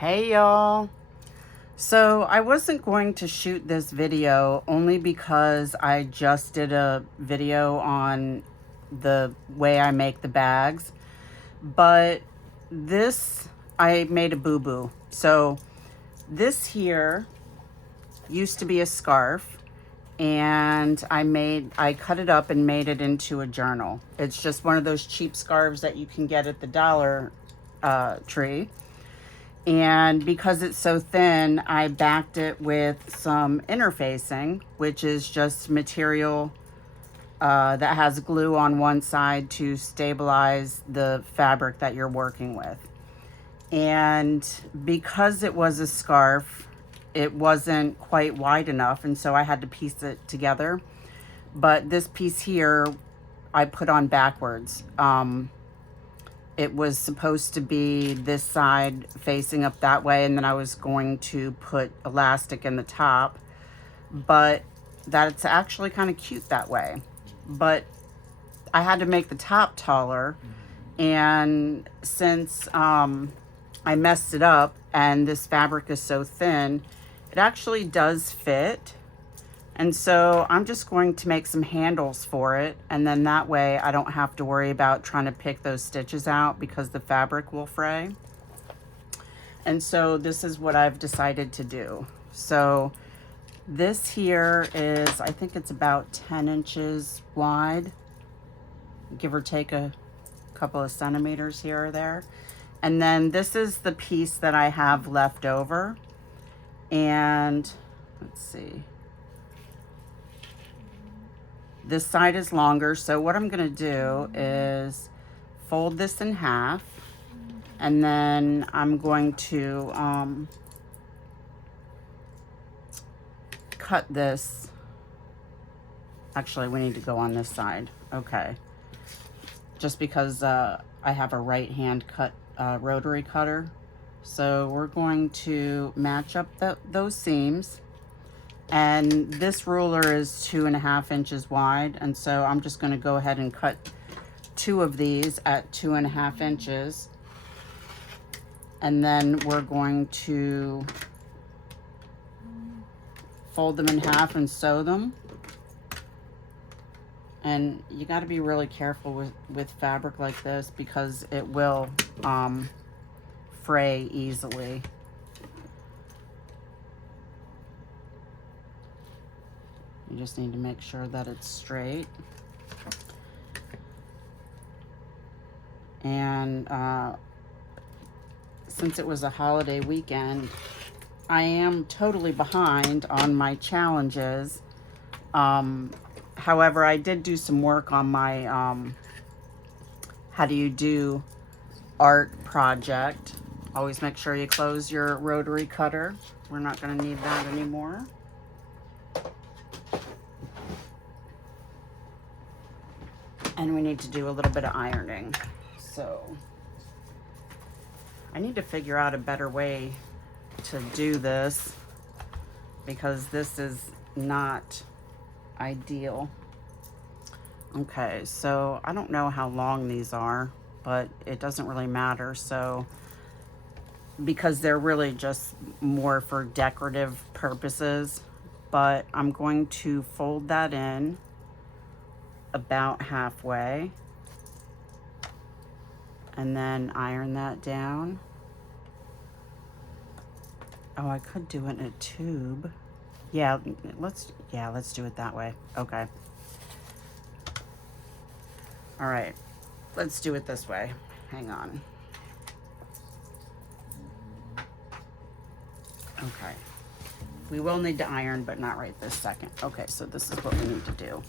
Hey y'all. So I wasn't going to shoot this video only because I just did a video on the way I make the bags, but I made a boo-boo. So this here used to be a scarf, and I cut it up and made it into a journal. It's just one of those cheap scarves that you can get at the Dollar Tree. And because it's so thin, I backed it with some interfacing, which is just material that has glue on one side to stabilize the fabric that you're working with. And because it was a scarf, it wasn't quite wide enough, and so I had to piece it together. But this piece here, I put on backwards. It was supposed to be this side facing up that way, and then I was going to put elastic in the top, but that's actually kind of cute that way. But I had to make the top taller, and since I messed it up and this fabric is so thin, it actually does fit. And so I'm just going to make some handles for it, and then that way I don't have to worry about trying to pick those stitches out because the fabric will fray. And so this is what I've decided to do. So this here is, I think it's about 10 inches wide, give or take a couple of centimeters here or there. And then this is the piece that I have left over. And let's see. This side is longer, so what I'm going to do is fold this in half, and then I'm going to cut this. Actually, we need to go on this side. Okay. Just because I have a right hand cut rotary cutter. So we're going to match up those seams. And this ruler is 2.5 inches wide, and so I'm just going to go ahead and cut 2 of these at 2.5 inches. And then we're going to fold them in half and sew them. And you got to be really careful with fabric like this because it will fray easily. You just need to make sure that it's straight. And since it was a holiday weekend, I am totally behind on my challenges. However, I did do some work on my how do you do art project. Always make sure you close your rotary cutter. We're not going to need that anymore. And we need to do a little bit of ironing. So I need to figure out a better way to do this because this is not ideal. Okay, so I don't know how long these are, but it doesn't really matter. So because they're really just more for decorative purposes, but I'm going to fold that in about halfway and then iron that down. Oh, I could do it in a tube. Yeah, let's do it that way. Okay. All right, let's do it this way. Hang on. Okay. We will need to iron, but not right this second. Okay, so this is what we need to do.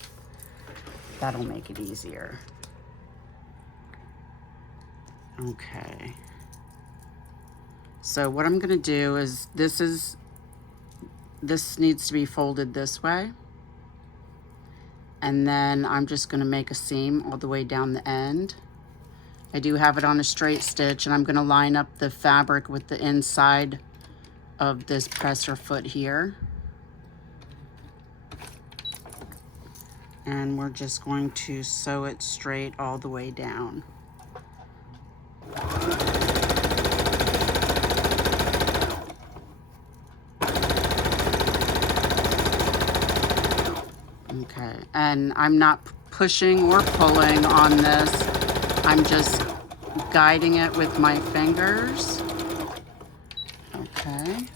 That'll make it easier. Okay. So what I'm gonna do is this needs to be folded this way. And then I'm just gonna make a seam all the way down the end. I do have it on a straight stitch, and I'm gonna line up the fabric with the inside of this presser foot here. And we're just going to sew it straight all the way down. and I'm not pushing or pulling on this. I'm just guiding it with my fingers. Okay.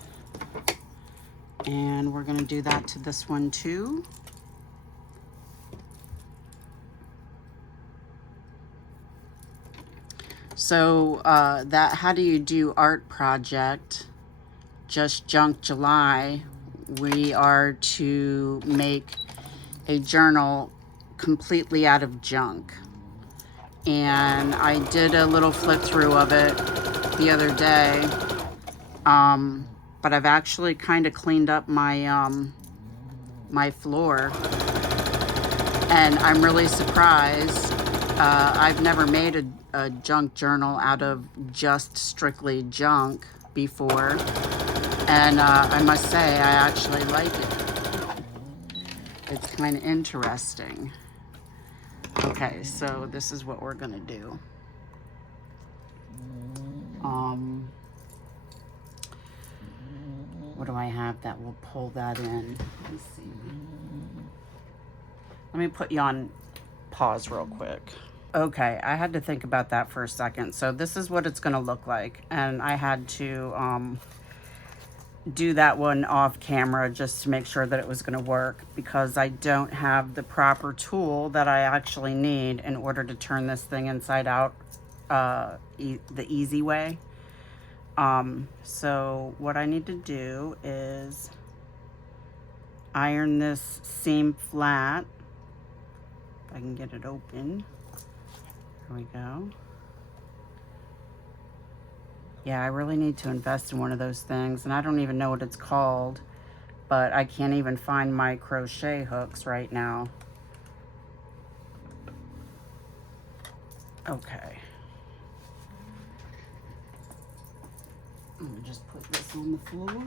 And we're gonna do that to this one too. So that How Do You Do art project, Just Junk July, we are to make a journal completely out of junk. And I did a little flip through of it the other day, but I've actually kind of cleaned up my my floor, and I'm really surprised. I've never made a junk journal out of just strictly junk before, and I must say I actually like it. It's kind of interesting. Okay, so this is what we're gonna do. What do I have that will pull that in? Let me see. Let me put you on pause real quick. Okay, I had to think about that for a second. So this is what it's gonna look like. And I had to do that one off camera just to make sure that it was gonna work, because I don't have the proper tool that I actually need in order to turn this thing inside out the easy way. So what I need to do is iron this seam flat. If I can get it open. There we go. Yeah, I really need to invest in one of those things, and I don't even know what it's called, but I can't even find my crochet hooks right now. Okay. I'm gonna just put this on the floor.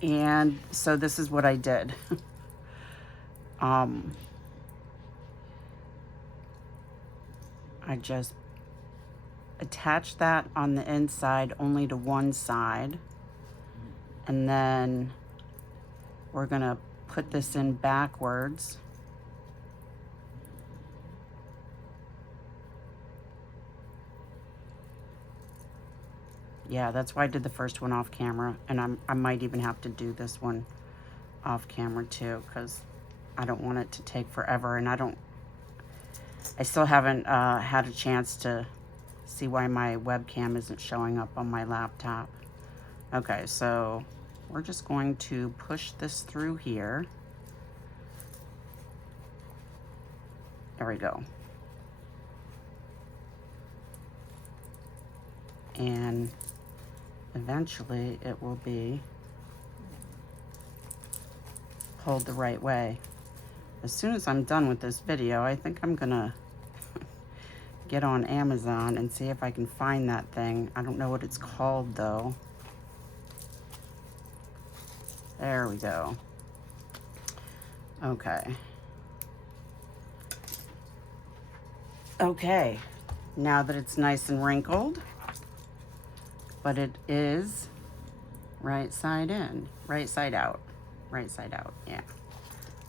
And so this is what I did. I just attach that on the inside only to one side, and then we're gonna put this in backwards. Yeah, that's why I did the first one off camera, and I might even have to do this one off camera too, because I don't want it to take forever, and I still haven't had a chance to see why my webcam isn't showing up on my laptop. Okay, so we're just going to push this through here. There we go. And eventually it will be pulled the right way. As soon as I'm done with this video, I think I'm gonna get on Amazon and see if I can find that thing. I don't know what it's called though. There we go. Okay. Okay, now that it's nice and wrinkled, but it is right side in, right side out, yeah.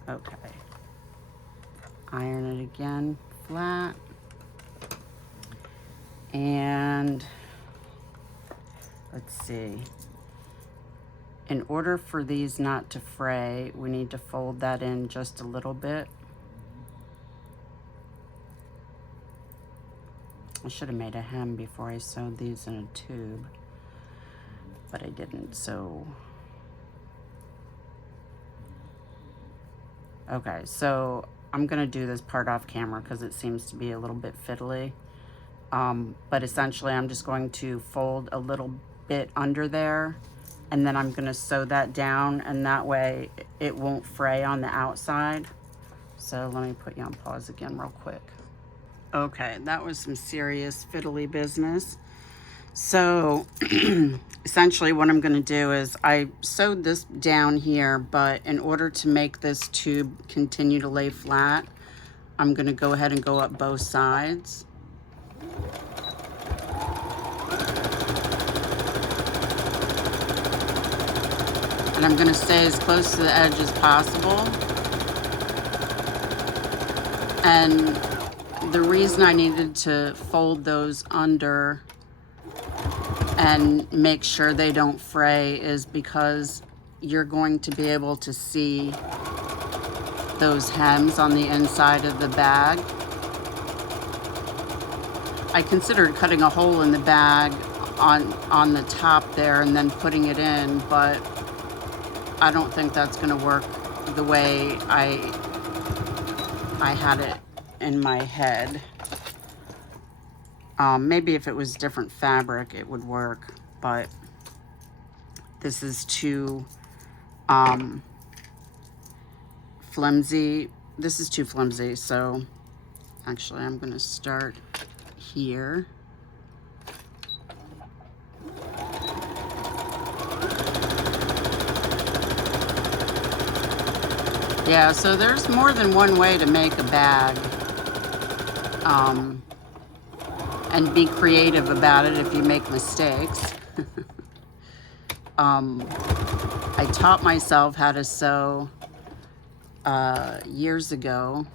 Okay. Iron it again flat. And let's see. In order for these not to fray, we need to fold that in just a little bit. I should have made a hem before I sewed these in a tube, but I didn't, so. Okay, so I'm gonna do this part off camera because it seems to be a little bit fiddly. But essentially I'm just going to fold a little bit under there, and then I'm gonna sew that down, and that way it won't fray on the outside. So let me put you on pause again real quick. Okay, that was some serious fiddly business. So essentially what I'm gonna do is I sewed this down here, but in order to make this tube continue to lay flat, I'm gonna go ahead and go up both sides. And I'm gonna stay as close to the edge as possible. And the reason I needed to fold those under and make sure they don't fray is because you're going to be able to see those hems on the inside of the bag. I considered cutting a hole in the bag on the top there and then putting it in, but I don't think that's going to work the way I had it in my head. Maybe if it was different fabric, it would work, but this is too flimsy. This is too flimsy, so actually I'm going to start here. Yeah, so there's more than one way to make a bag. And be creative about it if you make mistakes. I taught myself how to sew years ago.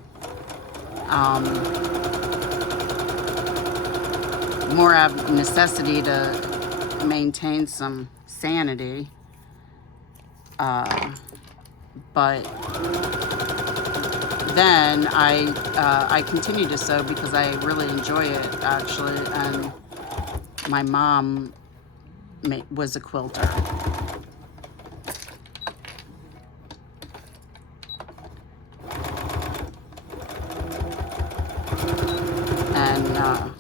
More out of necessity to maintain some sanity. But then I continued to sew because I really enjoy it, actually, and my mom was a quilter. And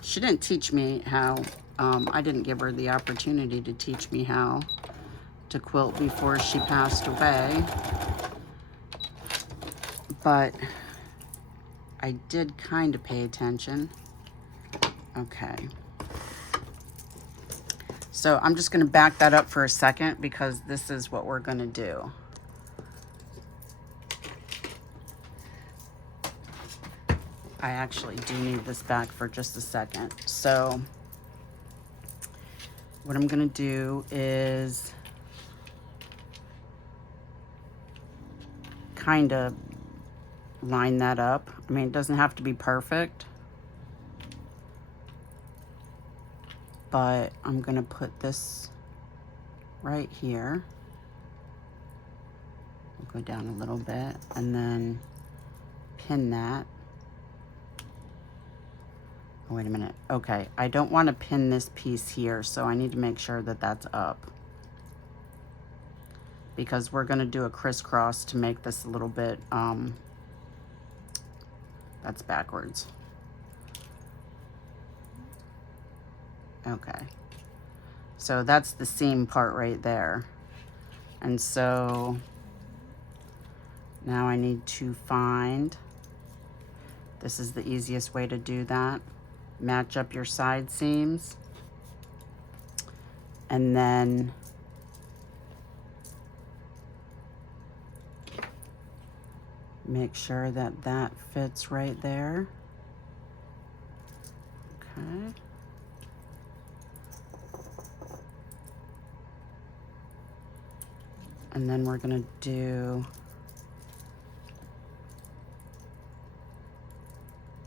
she didn't teach me how, I didn't give her the opportunity to teach me how to quilt before she passed away. But I did kind of pay attention. Okay. So I'm just going to back that up for a second because this is what we're going to do. I actually do need this back for just a second. So what I'm going to do is kind of line that up. I mean, it doesn't have to be perfect, but I'm gonna put this right here. I'll go down a little bit and then pin that. Oh, wait a minute. Okay, I don't want to pin this piece here, so I need to make sure that that's up, because we're going to do a crisscross to make this a little bit, that's backwards. Okay. So that's the seam part right there. And so now I need to find, this is the easiest way to do that. Match up your side seams. And then make sure that that fits right there. Okay. And then we're gonna do,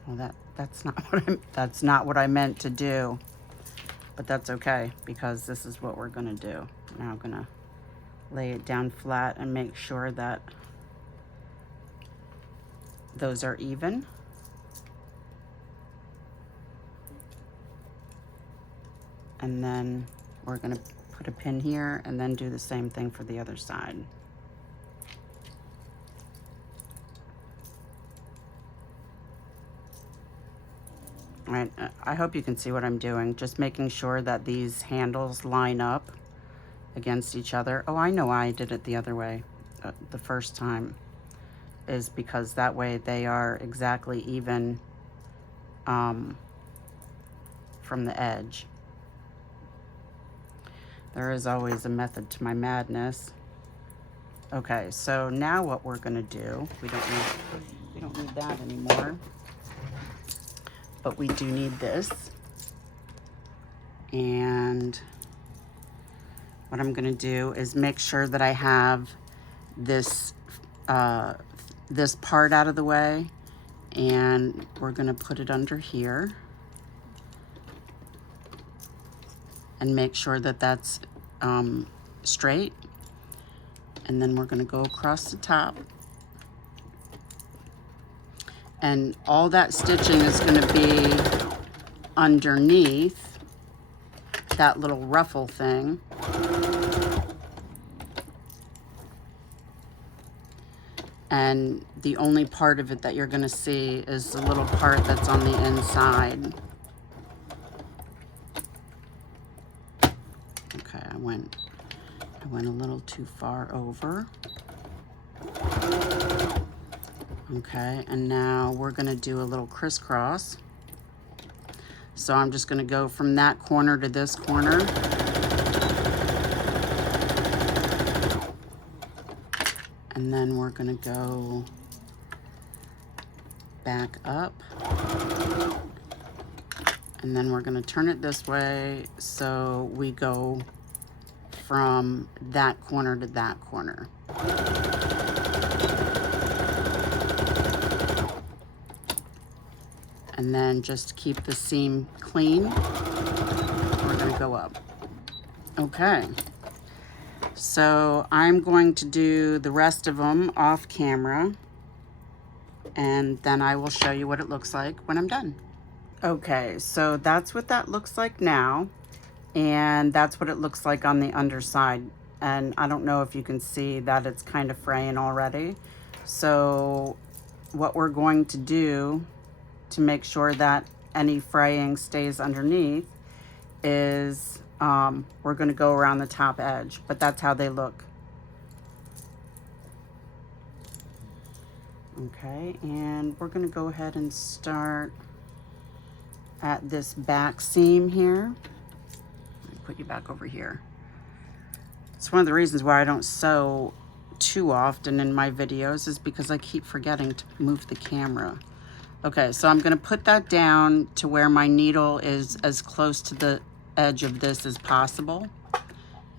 well, that's not what I meant to do, but that's okay because this is what we're gonna do. Now I'm gonna lay it down flat and make sure that those are even. And then we're gonna put a pin here and then do the same thing for the other side. All right, I hope you can see what I'm doing. Just making sure that these handles line up against each other. Oh, I know why I did it the other way the first time, is because that way they are exactly even from the edge. There is always a method to my madness. Okay, so now what we're gonna do, we don't need that anymore, but we do need this. And what I'm gonna do is make sure that I have this this part out of the way, And we're gonna put it under here and make sure that that's straight. And then we're gonna go across the top. And all that stitching is gonna be underneath that little ruffle thing. And the only part of it that you're gonna see is the little part that's on the inside. Okay, I went a little too far over. Okay, and now we're gonna do a little crisscross. So I'm just gonna go from that corner to this corner. And then we're gonna go back up. And then we're gonna turn it this way so we go from that corner to that corner. And then just keep the seam clean. We're gonna go up. Okay. So I'm going to do the rest of them off camera, and then I will show you what it looks like when I'm done. Okay, so that's what that looks like now, and that's what it looks like on the underside. And I don't know if you can see that it's kind of fraying already. So what we're going to do to make sure that any fraying stays underneath is we're going to go around the top edge, but that's how they look. Okay, and we're going to go ahead and start at this back seam here. Let me put you back over here. It's one of the reasons why I don't sew too often in my videos, is because I keep forgetting to move the camera. Okay, so I'm going to put that down to where my needle is as close to the edge of this as possible.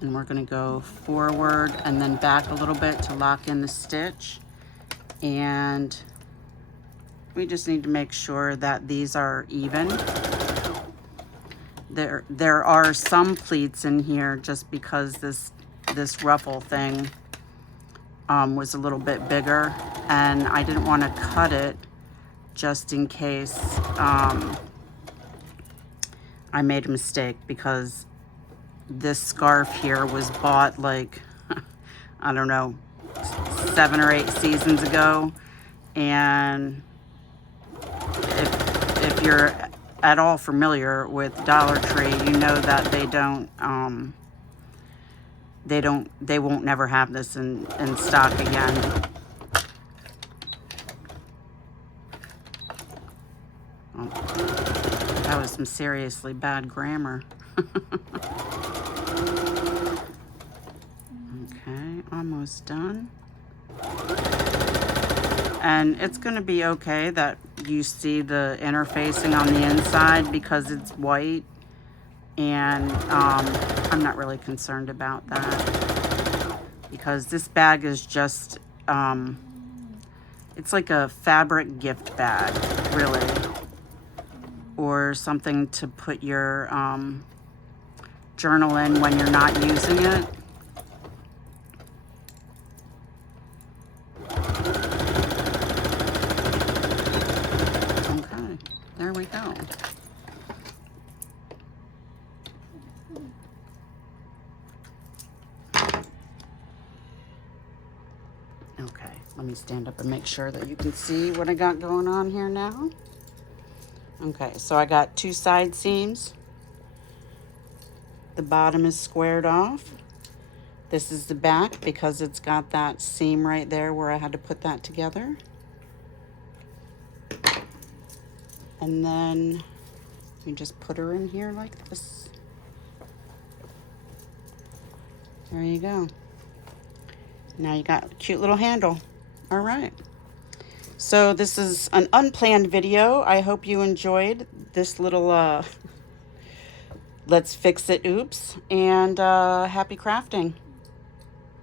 And we're going to go forward and then back a little bit to lock in the stitch. And we just need to make sure that these are even. There are some pleats in here just because this ruffle thing was a little bit bigger, and I didn't want to cut it just in case I made a mistake, because this scarf here was bought like, I don't know, 7 or 8 seasons ago. And if you're at all familiar with Dollar Tree, you know that they won't never have this in stock again. Oh, that was some seriously bad grammar. Okay, almost done. And it's going to be okay that you see the interfacing on the inside because it's white, and I'm not really concerned about that, because this bag is just it's like a fabric gift bag, really, or something to put your journal in when you're not using it. Okay, there we go. Okay, let me stand up and make sure that you can see what I got going on here now. Okay, so I got 2 side seams. The bottom is squared off. This is the back because it's got that seam right there where I had to put that together. And then you just put her in here like this. There you go. Now you got a cute little handle. All right. So this is an unplanned video. I hope you enjoyed this little let's fix it oops, and happy crafting.